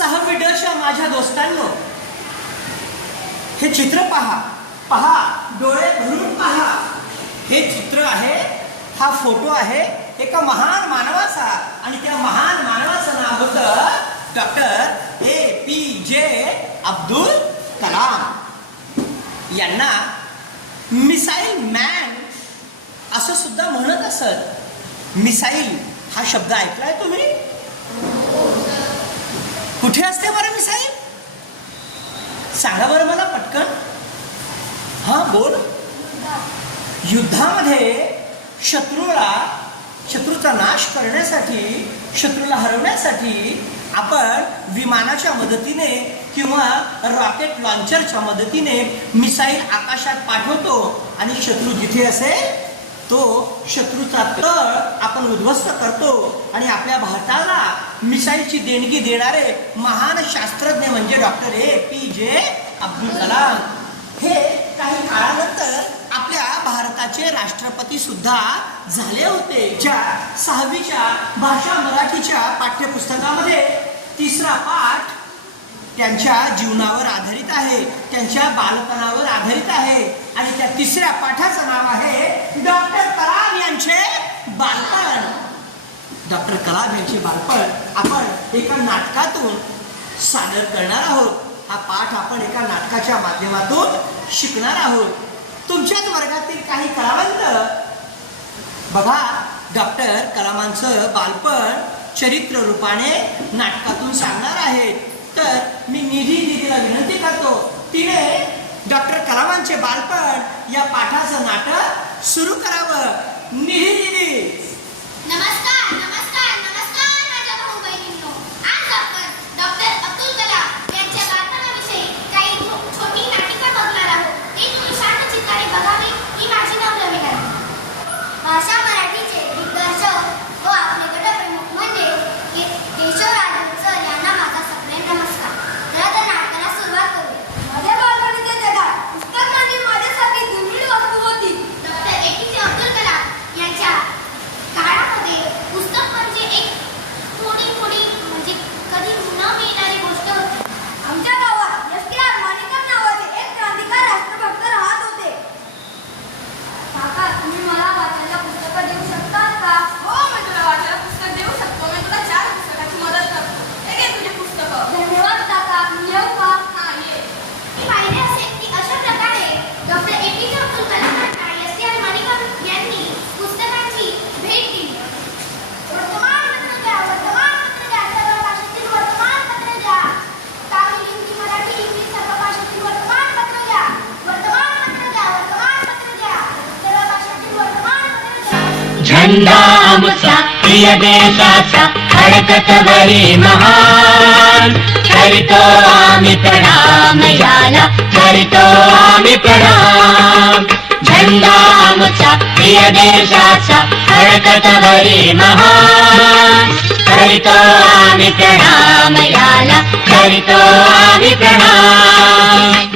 सहविडच्या माझ्या दोस्तांनो, हे चित्र पहा, पहा, डोळे भरून पहा. हे चित्र आहे, हा फोटो आहे एका महान मानवाचा, आणि त्या महान मानवाचं नाव होतं डॉक्टर APJ अब्दुल कलाम. यांना मिसाईल मॅन असं सुद्धा म्हणत असत. मिसाईल हा शब्द ऐकलाय तुम्ही? कुठे असते बरं मिसाईल? सांगा बरं मला पटकन. हा बोल. युद्धामध्ये शत्रूचा नाश करण्यासाठी, शत्रूला हरवण्यासाठी आपण विमानाच्या मदतीने किंवा रॉकेट लॉन्चरच्या मदतीने मिसाईल आकाशात पाठवतो, आणि शत्रू जिथे असेल तो शत्रूचा तळ आपण उद्ध्वस्त करतो. आणि आपल्या भारताला मिसाईलची देणगी देणारे महान शास्त्रज्ञ म्हणजे डॉक्टर APJ अब्दुल कलाम. हे काही काळानंतर आपल्या भारताचे राष्ट्रपती सुद्धा झाले होते. ज्या 6वीच्या भाषा मराठीच्या पाठ्यपुस्तकामध्ये 3रा पाठ त्यांच्या जीवनावर आधारित आहे, त्यांच्या बालपणावर आधारित आहे, आणि त्या 3ऱ्या पाठाचं नाव आहे डॉक्टर कलाम यांचे बालपण. डॉक्टर कलाम यांचे बालपण आपण एका नाटकातून सादर करणार आहोत. हा पाठ आपण एका नाटकाच्या माध्यमातून शिकणार आहोत. तुमच्याच वर्गातील काही कलावंत बघा डॉक्टर कलामांचं बालपण चरित्र रूपाने नाटकातून सांगणार आहेत. तर मी निधी दीदीला विनंती करतो, तिने डॉक्टर कलामांचे बालपण या पाठाचं नाटक सुरू करावं. निधी दीदी. नमस्कार नमस्कार नमस्कार माझ्या भाऊ बहिणींनो. आज आपण डॉक्टर अब्दुल कलाम यांच्या बालपणाविषयी काही छोटी नाटिका बघणार आहोत. ती तुम्ही शांत चित्ताने बघावी ही माझी नम्र विनंती. भाषा मराठीचे दिग्दर्शक व आपले गटप्रमुख म्हणजे केशव सर यांना माझा सप्रेम नमस्कार. तर नाटकाला सुरुवात करूया. माझ्या बालपणीच्या जगात पुस्तक म्हणजे माझ्यासाठी दुर्मिळ वस्तू होती. डॉक्टर APJ अब्दुल कलाम यांच्या काळामध्ये पुस्तक म्हणजे एक थोडी म्हणजे कधी न मिळणारी गोष्ट होती. आमच्या गावात STR माणिकम नावाचे एक क्रांतिकारी राष्ट्रभक्त राहत होते. काका, तुम्ही मला वाचायला पुस्तकं देऊ शकता का? हो, मी तुला वाचायला पुस्तक देऊ शकतो. मी तुला 4 पुस्तकाची मदत करतो. हे घे तुझी पुस्तकं. धन्यवाद काका. मी येऊ का? हां, ये. मी पाहिले असेल की अशा प्रकारे डॉक्टर APJ अब्दुल कलामांना STR माणिकम यांनी पुस्तकांची भेट दिली. वर्तमानपत्र द्या, वर्तमानपत्र द्या, सर्व भाषेतील वर्तमानपत्र द्या. तामिळ, हिंदी, मराठी, इंग्लिश सर्व भाषेतील वर्तमानपत्र द्या. वर्तमानपत्र द्या, वर्तमानपत्र द्या, सर्व भाषेतील वर्तमानपत्र द्या. झंडा आमचा प्रिय देशाचा फडकतवरी महान, करीतो आम्ही प्रणाम याला, करीतो आम्ही प्रणाम. झंडा आमचा प्रिय देशाचा फडकतवरी महान, करीतो आम्ही प्रणाम याला, करीतो आम्ही प्रणाम.